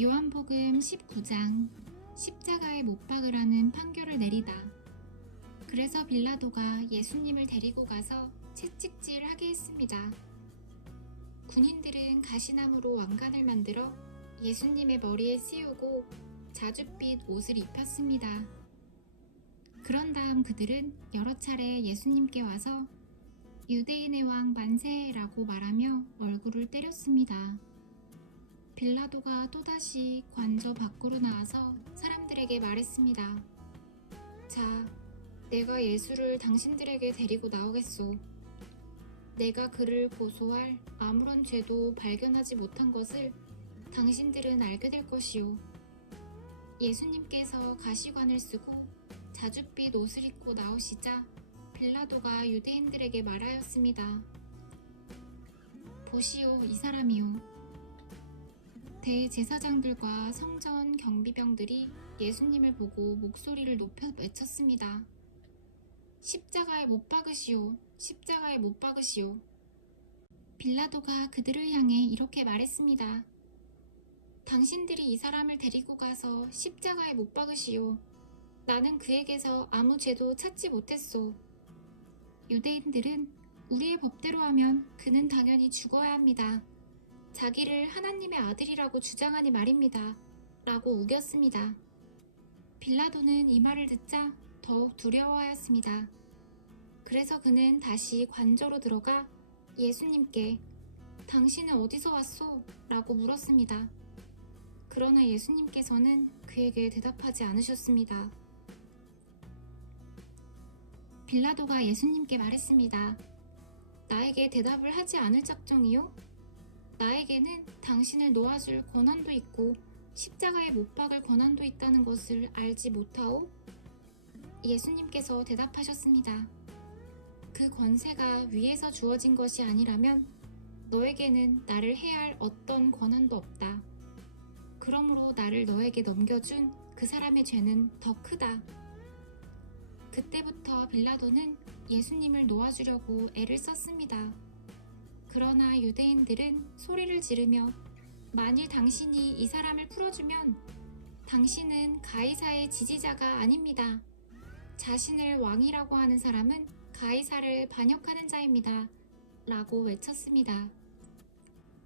요한복음 19장 십자가에 못 박으라는 판결을 내리다. 그래서 빌라도가 예수님을 데리고 가서 채찍질하게 했습니다. 군인들은 가시나무로 왕관을 만들어 예수님의 머리에 씌우고 자줏빛 옷을 입혔습니다. 그런 다음 그들은 여러 차례 예수님께 와서 유대인의 왕 만세라고 말하며 얼굴을 때렸습니다. 빌라도가 또다시 관저 밖으로 나와서 사람들에게 말했습니다. 자, 내가 예수를 당신들에게 데리고 나오겠소. 내가 그를 고소할 아무런 죄도 발견하지 못한 것을 당신들은 알게 될 것이요. 예수님께서 가시관을 쓰고 자줏빛 옷을 입고 나오시자 빌라도가 유대인들에게 말하였습니다. 보시오, 이 사람이요. 대제사장들과 성전 경비병들이 예수님을 보고 목소리를 높여 외쳤습니다. 십자가에 못 박으시오. 십자가에 못 박으시오. 빌라도가 그들을 향해 이렇게 말했습니다. 당신들이 이 사람을 데리고 가서 십자가에 못 박으시오. 나는 그에게서 아무 죄도 찾지 못했소. 유대인들은 우리의 법대로 하면 그는 당연히 죽어야 합니다. 자기를 하나님의 아들이라고 주장하니 말입니다. 라고 우겼습니다. 빌라도는 이 말을 듣자 더욱 두려워하였습니다. 그래서 그는 다시 관저로 들어가 예수님께 당신은 어디서 왔소? 라고 물었습니다. 그러나 예수님께서는 그에게 대답하지 않으셨습니다. 빌라도가 예수님께 말했습니다. 나에게 대답을 하지 않을 작정이요? 나에게는 당신을 놓아줄 권한도 있고 십자가에 못 박을 권한도 있다는 것을 알지 못하오? 예수님께서 대답하셨습니다. 그 권세가 위에서 주어진 것이 아니라면 너에게는 나를 해할 어떤 권한도 없다. 그러므로 나를 너에게 넘겨준 그 사람의 죄는 더 크다. 그때부터 빌라도는 예수님을 놓아주려고 애를 썼습니다. 그러나 유대인들은 소리를 지르며 만일 당신이 이 사람을 풀어주면 당신은 가이사의 지지자가 아닙니다. 자신을 왕이라고 하는 사람은 가이사를 반역하는 자입니다. 라고 외쳤습니다.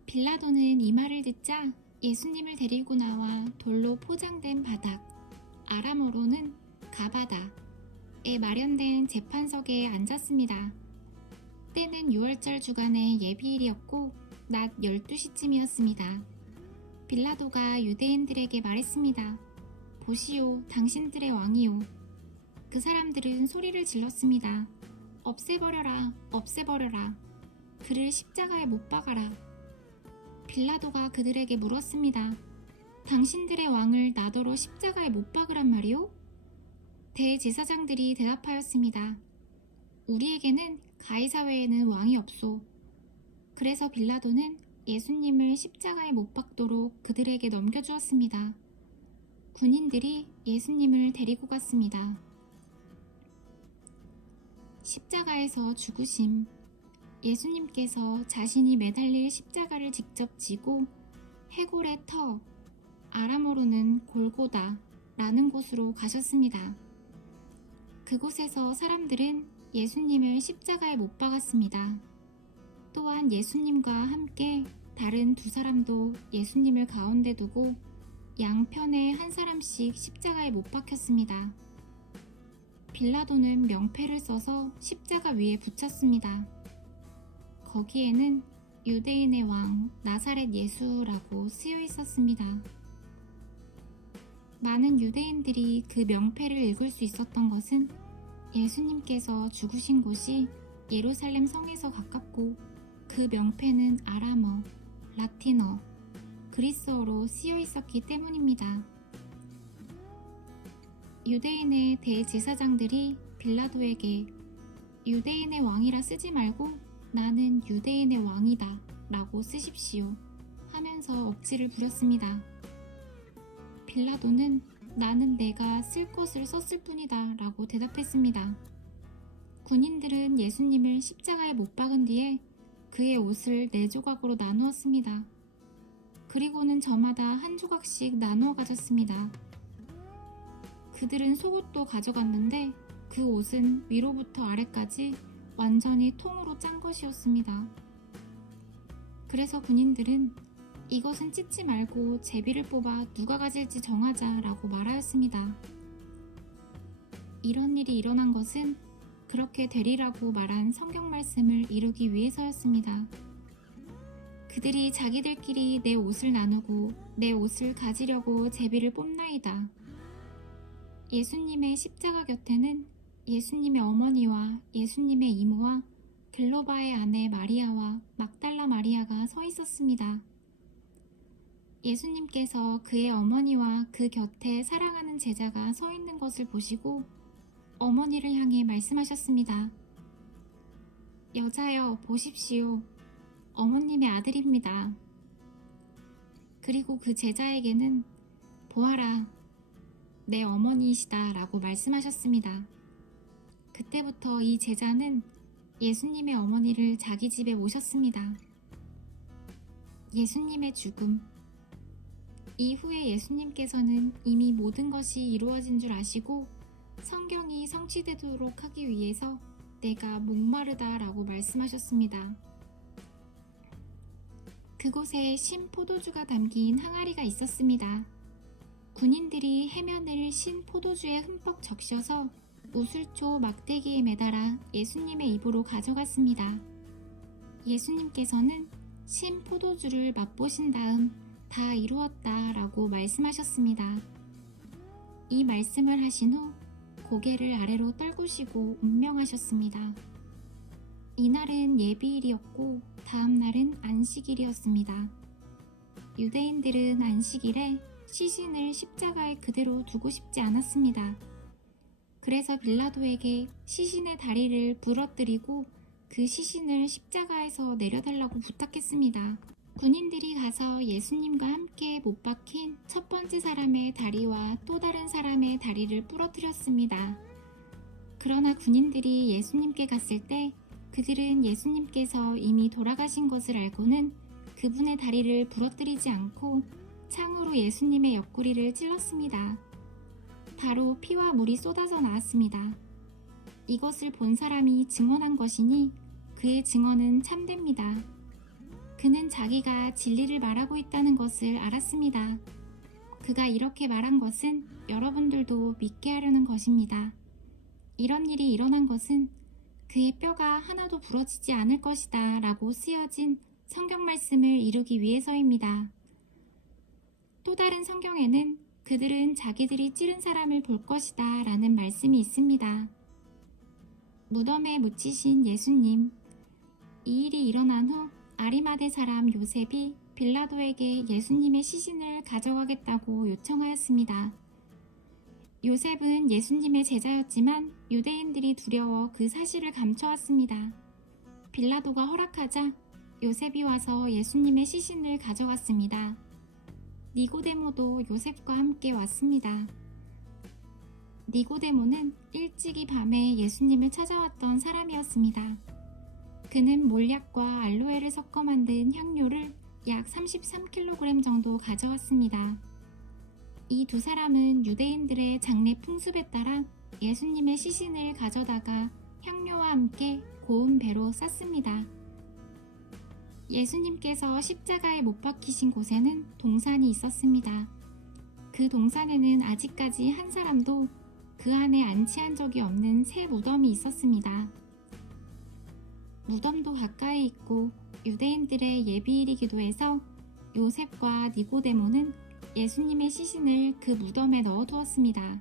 빌라도는 이 말을 듣자 예수님을 데리고 나와 돌로 포장된 바닥, 아람어로는 가바다에 마련된 재판석에 앉았습니다. 때는 6월절 주간의 예비일이었고 낮 12시쯤이었습니다. 빌라도가 유대인들에게 말했습니다. 보시오, 당신들의 왕이요. 그 사람들은 소리를 질렀습니다. 없애버려라, 없애버려라. 그를 십자가에 못 박아라. 빌라도가 그들에게 물었습니다. 당신들의 왕을 나더러 십자가에 못 박으란 말이오? 대제사장들이 대답하였습니다. 우리에게는 가이사 외에는 왕이 없소. 그래서 빌라도는 예수님을 십자가에 못 박도록 그들에게 넘겨주었습니다. 군인들이 예수님을 데리고 갔습니다. 십자가에서 죽으심. 예수님께서 자신이 매달릴 십자가를 직접 지고 해골의 터, 아람어로는 골고다라는 곳으로 가셨습니다. 그곳에서 사람들은 예수님을 십자가에 못 박았습니다. 또한 예수님과 함께 다른 두 사람도 예수님을 가운데 두고 양편에 한 사람씩 십자가에 못 박혔습니다. 빌라도는 명패를 써서 십자가 위에 붙였습니다. 거기에는 유대인의 왕 나사렛 예수라고 쓰여 있었습니다. 많은 유대인들이 그 명패를 읽을 수 있었던 것은 예수님께서 죽으신 곳이 예루살렘 성에서 가깝고 그 명패는 아람어, 라틴어, 그리스어로 쓰여 있었기 때문입니다. 유대인의 대제사장들이 빌라도에게 유대인의 왕이라 쓰지 말고 나는 유대인의 왕이다 라고 쓰십시오 하면서 억지를 부렸습니다. 빌라도는 나는 내가 쓸 것을 썼을 뿐이다 라고 대답했습니다. 군인들은 예수님을 십자가에 못 박은 뒤에 그의 옷을 4조각으로 나누었습니다. 그리고는 저마다 한 조각씩 나누어 가졌습니다. 그들은 속옷도 가져갔는데 그 옷은 위로부터 아래까지 완전히 통으로 짠 것이었습니다. 그래서 군인들은 이것은 찢지 말고 제비를 뽑아 누가 가질지 정하자라고 말하였습니다. 이런 일이 일어난 것은 그렇게 되리라고 말한 성경 말씀을 이루기 위해서였습니다. 그들이 자기들끼리 내 옷을 나누고 내 옷을 가지려고 제비를 뽑나이다. 예수님의 십자가 곁에는 예수님의 어머니와 예수님의 이모와 글로바의 아내 마리아와 막달라 마리아가 서 있었습니다. 예수님께서 그의 어머니와 그 곁에 사랑하는 제자가 서 있는 것을 보시고 어머니를 향해 말씀하셨습니다. 여자여, 보십시오. 어머님의 아들입니다. 그리고 그 제자에게는 보아라, 내 어머니이시다 라고 말씀하셨습니다. 그때부터 이 제자는 예수님의 어머니를 자기 집에 모셨습니다. 예수님의 죽음. 이후에 예수님께서는 이미 모든 것이 이루어진 줄 아시고 성경이 성취되도록 하기 위해서 내가 목마르다 라고 말씀하셨습니다. 그곳에 신 포도주가 담긴 항아리가 있었습니다. 군인들이 해면을 신 포도주에 흠뻑 적셔서 우슬초 막대기에 매달아 예수님의 입으로 가져갔습니다. 예수님께서는 신 포도주를 맛보신 다음 다 이루었다 라고 말씀하셨습니다. 이 말씀을 하신 후 고개를 아래로 떨구시고 운명하셨습니다. 이날은 예비일이었고 다음 날은 안식일이었습니다. 유대인들은 안식일에 시신을 십자가에 그대로 두고 싶지 않았습니다. 그래서 빌라도에게 시신의 다리를 부러뜨리고 그 시신을 십자가에서 내려달라고 부탁했습니다. 군인들이 가서 예수님과 함께 못 박힌 첫 번째 사람의 다리와 또 다른 사람의 다리를 부러뜨렸습니다. 그러나 군인들이 예수님께 갔을 때 그들은 예수님께서 이미 돌아가신 것을 알고는 그분의 다리를 부러뜨리지 않고 창으로 예수님의 옆구리를 찔렀습니다. 바로 피와 물이 쏟아져 나왔습니다. 이것을 본 사람이 증언한 것이니 그의 증언은 참됩니다. 그는 자기가 진리를 말하고 있다는 것을 알았습니다. 그가 이렇게 말한 것은 여러분들도 믿게 하려는 것입니다. 이런 일이 일어난 것은 그의 뼈가 하나도 부러지지 않을 것이다 라고 쓰여진 성경 말씀을 이루기 위해서입니다. 또 다른 성경에는 그들은 자기들이 찌른 사람을 볼 것이다 라는 말씀이 있습니다. 무덤에 묻히신 예수님. 이 일이 일어난 후 아리마대 사람 요셉이 빌라도에게 예수님의 시신을 가져가겠다고 요청하였습니다. 요셉은 예수님의 제자였지만 유대인들이 두려워 그 사실을 감춰왔습니다. 빌라도가 허락하자 요셉이 와서 예수님의 시신을 가져갔습니다. 니고데모도 요셉과 함께 왔습니다. 니고데모는 일찍이 밤에 예수님을 찾아왔던 사람이었습니다. 그는 몰약과 알로에를 섞어 만든 향료를 약 33kg 정도 가져왔습니다. 이 두 사람은 유대인들의 장례 풍습에 따라 예수님의 시신을 가져다가 향료와 함께 고운 배로 쌌습니다. 예수님께서 십자가에 못 박히신 곳에는 동산이 있었습니다. 그 동산에는 아직까지 한 사람도 그 안에 안치한 적이 없는 새 무덤이 있었습니다. 무덤도 가까이 있고 유대인들의 예비일이기도 해서 요셉과 니고데모는 예수님의 시신을 그 무덤에 넣어두었습니다.